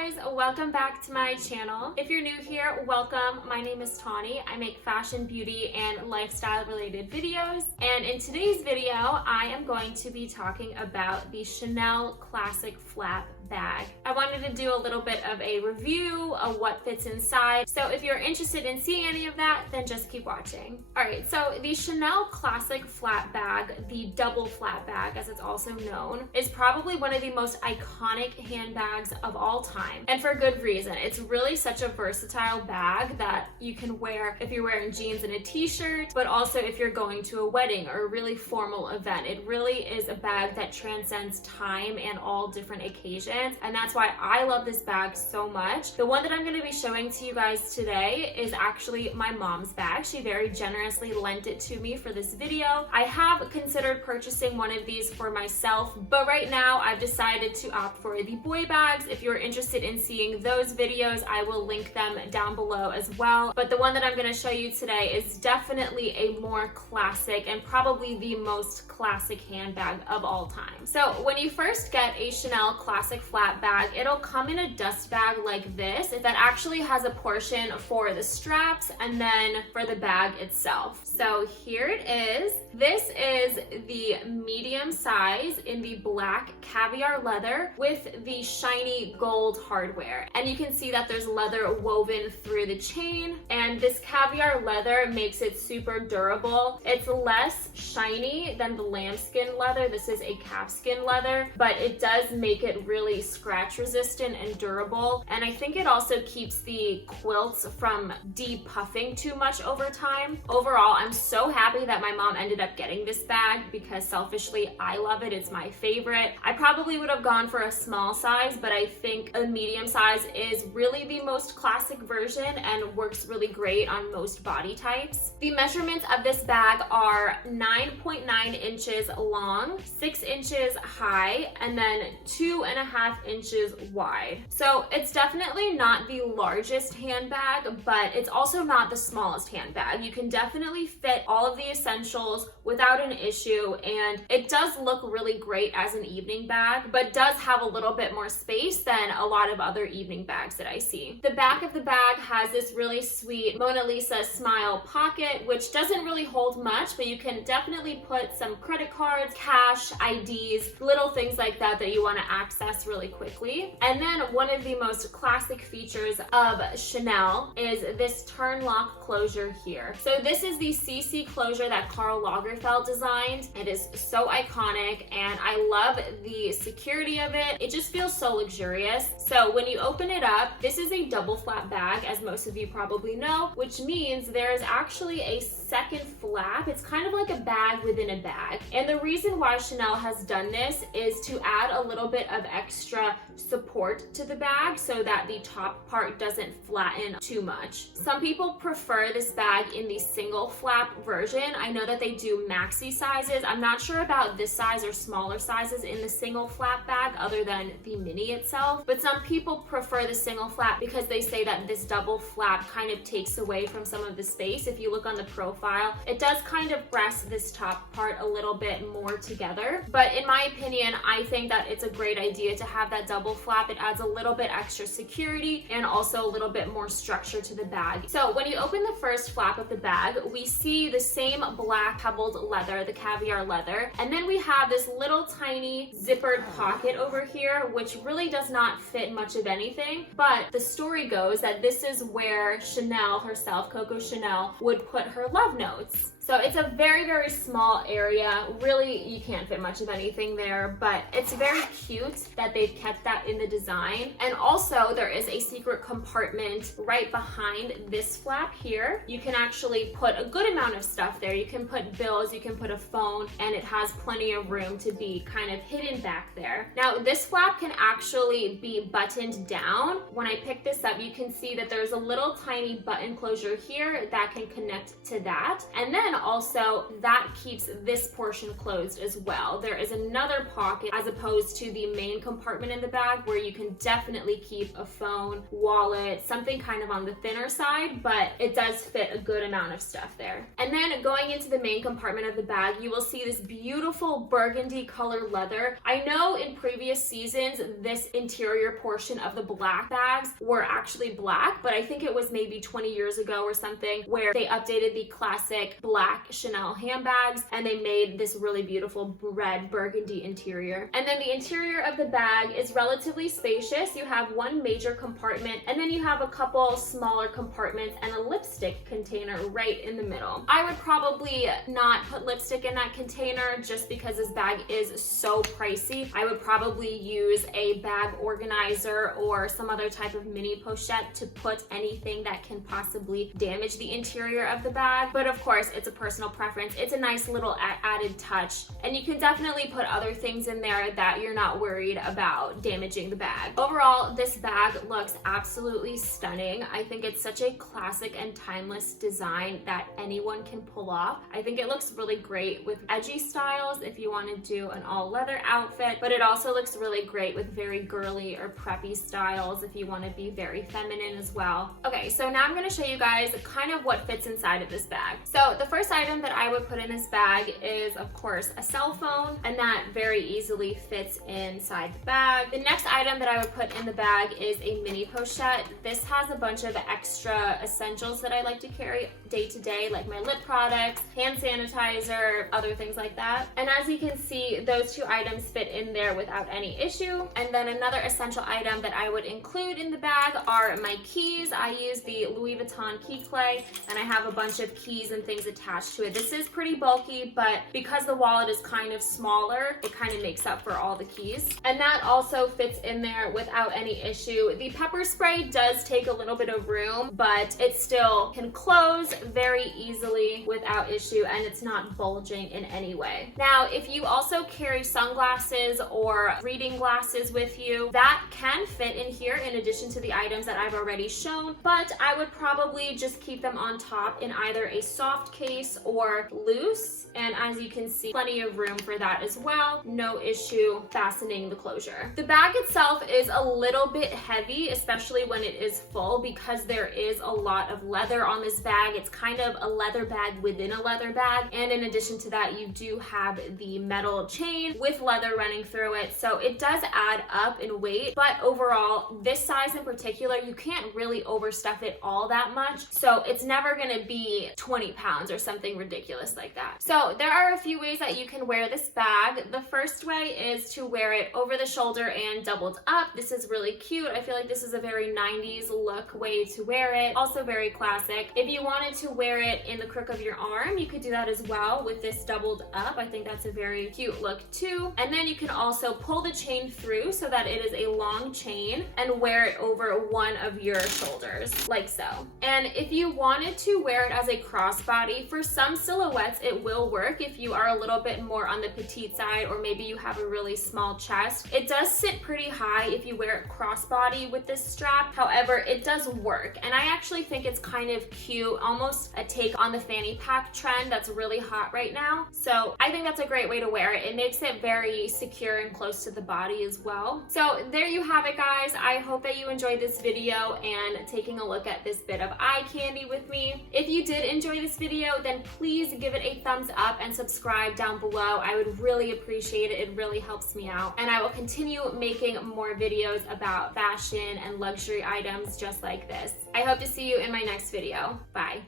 guys, welcome back to my channel. If you're new here, welcome. My name is Tawny. I make fashion, beauty, and lifestyle related videos. And in today's video, I am going to be talking about the Chanel Classic Flap bag. I wanted to do a little bit of a review of what fits inside. So if you're interested in seeing any of that, then just keep watching. All right, so the Chanel Classic Flap bag, the double flap bag as it's also known, is probably one of the most iconic handbags of all time. And for good reason. It's really such a versatile bag that you can wear if you're wearing jeans and a t-shirt, but also if you're going to a wedding or a really formal event. It really is a bag that transcends time and all different occasions. And that's why I love this bag so much. The one that I'm going to be showing to you guys today is actually my mom's bag. She very generously lent it to me for this video. I have considered purchasing one of these for myself, but right now I've decided to opt for the boy bags. If you're interested in seeing those videos, I will link them down below as well. But the one that I'm going to show you today is definitely a more classic and probably the most classic handbag of all time. So when you first get a Chanel Classic Flap bag, it'll come in a dust bag like this that actually has a portion for the straps and then for the bag itself. So here it is. This is the medium size in the black caviar leather with the shiny gold hardware. And you can see that there's leather woven through the chain, and this caviar leather makes it super durable. It's less shiny than the lambskin leather. This is a calfskin leather, but it does make it really scratch resistant and durable. And I think it also keeps the quilts from depuffing too much over time. Overall, I'm so happy that my mom ended up getting this bag because selfishly, I love it. It's my favorite. I probably would have gone for a small size, but I think a medium size is really the most classic version and works really great on most body types. The measurements of this bag are 9.9 inches long, 6 inches high, and then 2.5 inches wide. So it's definitely not the largest handbag, but it's also not the smallest handbag. You can definitely fit all of the essentials without an issue, and it does look really great as an evening bag, but does have a little bit more space than a lot of other evening bags that I see. The back of the bag has this really sweet Mona Lisa smile pocket, which doesn't really hold much, but you can definitely put some credit cards, cash, IDs, little things like that that you want to access really quickly. And then one of the most classic features of Chanel is this turn lock closure here. So this is the CC closure that Karl Lagerfeld designed. It is so iconic and I love the security of it. It just feels so luxurious. So when you open it up, this is a double flap bag, as most of you probably know, which means there's actually a second flap. It's kind of like a bag within a bag. And the reason why Chanel has done this is to add a little bit of extra support to the bag so that the top part doesn't flatten too much. Some people prefer this bag in the single flap version. I know that they do maxi sizes. I'm not sure about this size or smaller sizes in the single flap bag other than the mini itself, but some people prefer the single flap because they say that this double flap kind of takes away from some of the space. If you look on the profile, it does kind of press this top part a little bit more together, but in my opinion, I think that it's a great idea to have that double flap. It adds a little bit extra security and also a little bit more structure to the bag. So when you open the first flap of the bag, we see the same black pebbled leather, the caviar leather, and then we have this little tiny zippered pocket over here, which really does not fit much of anything, but the story goes that this is where Chanel herself, Coco Chanel, would put her love notes. So it's a very, very small area. Really, you can't fit much of anything there, but it's very cute that they've kept that in the design. And also there is a secret compartment right behind this flap here. You can actually put a good amount of stuff there. You can put bills, you can put a phone, and it has plenty of room to be kind of hidden back there. Now, this flap can actually be buttoned down. When I pick this up, you can see that there's a little tiny button closure here that can connect to that. And then also that keeps this portion closed as well. There is another pocket as opposed to the main compartment in the bag where you can definitely keep a phone, wallet, something kind of on the thinner side, but it does fit a good amount of stuff there. And then going into the main compartment of the bag, you will see this beautiful burgundy color leather. I know in previous seasons, this interior portion of the black bags were actually black, but I think it was maybe 20 years ago or something where they updated the classic black Chanel handbags and they made this really beautiful red burgundy interior. And then the interior of the bag is relatively spacious. You have one major compartment and then you have a couple smaller compartments and a lipstick container right in the middle. I would probably not put lipstick in that container just because this bag is so pricey. I would probably use a bag organizer or some other type of mini pochette to put anything that can possibly damage the interior of the bag. But of course, it's a personal preference. It's a nice little added touch. And you can definitely put other things in there that you're not worried about damaging the bag. Overall, this bag looks absolutely stunning. I think it's such a classic and timeless design that anyone can pull off. I think it looks really great with edgy styles if you want to do an all leather outfit, but it also looks really great with very girly or preppy styles if you want to be very feminine as well. Okay, so now I'm going to show you guys kind of what fits inside of this bag. So the first item that I would put in this bag is of course a cell phone, and that very easily fits inside the bag. The next item that I would put in the bag is a mini pochette. This has a bunch of extra essentials that I like to carry day to day, like my lip products, hand sanitizer, other things like that. And as you can see, those two items fit in there without any issue. And then another essential item that I would include in the bag are my keys. I use the Louis Vuitton key clay, and I have a bunch of keys and things attached to it. This is pretty bulky, but because the wallet is kind of smaller, it kind of makes up for all the keys. And that also fits in there without any issue. The pepper spray does take a little bit of room, but it still can close very easily without issue, and it's not bulging in any way. Now, if you also carry sunglasses or reading glasses with you, that can fit in here in addition to the items that I've already shown, but I would probably just keep them on top in either a soft case or loose. And as you can see, plenty of room for that as well. No issue fastening the closure. The bag itself is a little bit heavy, especially when it is full, because there is a lot of leather on this bag. It's kind of a leather bag within a leather bag. And in addition to that, you do have the metal chain with leather running through it. So it does add up in weight, but overall, this size in particular, you can't really overstuff it all that much. So it's never gonna be 20 pounds or something ridiculous like that. So there are a few ways that you can wear this bag. The first way is to wear it over the shoulder and doubled up. This is really cute. I feel like this is a very 90s look way to wear it. Also very classic. If you wanted to wear it in the crook of your arm, you could do that as well with this doubled up. I think that's a very cute look too. And then you can also pull the chain through so that it is a long chain and wear it over one of your shoulders, like so. And if you wanted to wear it as a crossbody, for some silhouettes, it will work if you are a little bit more on the petite side, or maybe you have a really small chest. It does sit pretty high if you wear it crossbody with this strap. However, it does work. And I actually think it's kind of cute, almost a take on the fanny pack trend that's really hot right now. So I think that's a great way to wear it. It makes it very secure and close to the body as well. So there you have it, guys. I hope that you enjoyed this video and taking a look at this bit of eye candy with me. If you did enjoy this video, then please give it a thumbs up and subscribe down below. I would really appreciate it. It really helps me out. And I will continue making more videos about fashion and luxury items just like this. I hope to see you in my next video. Bye.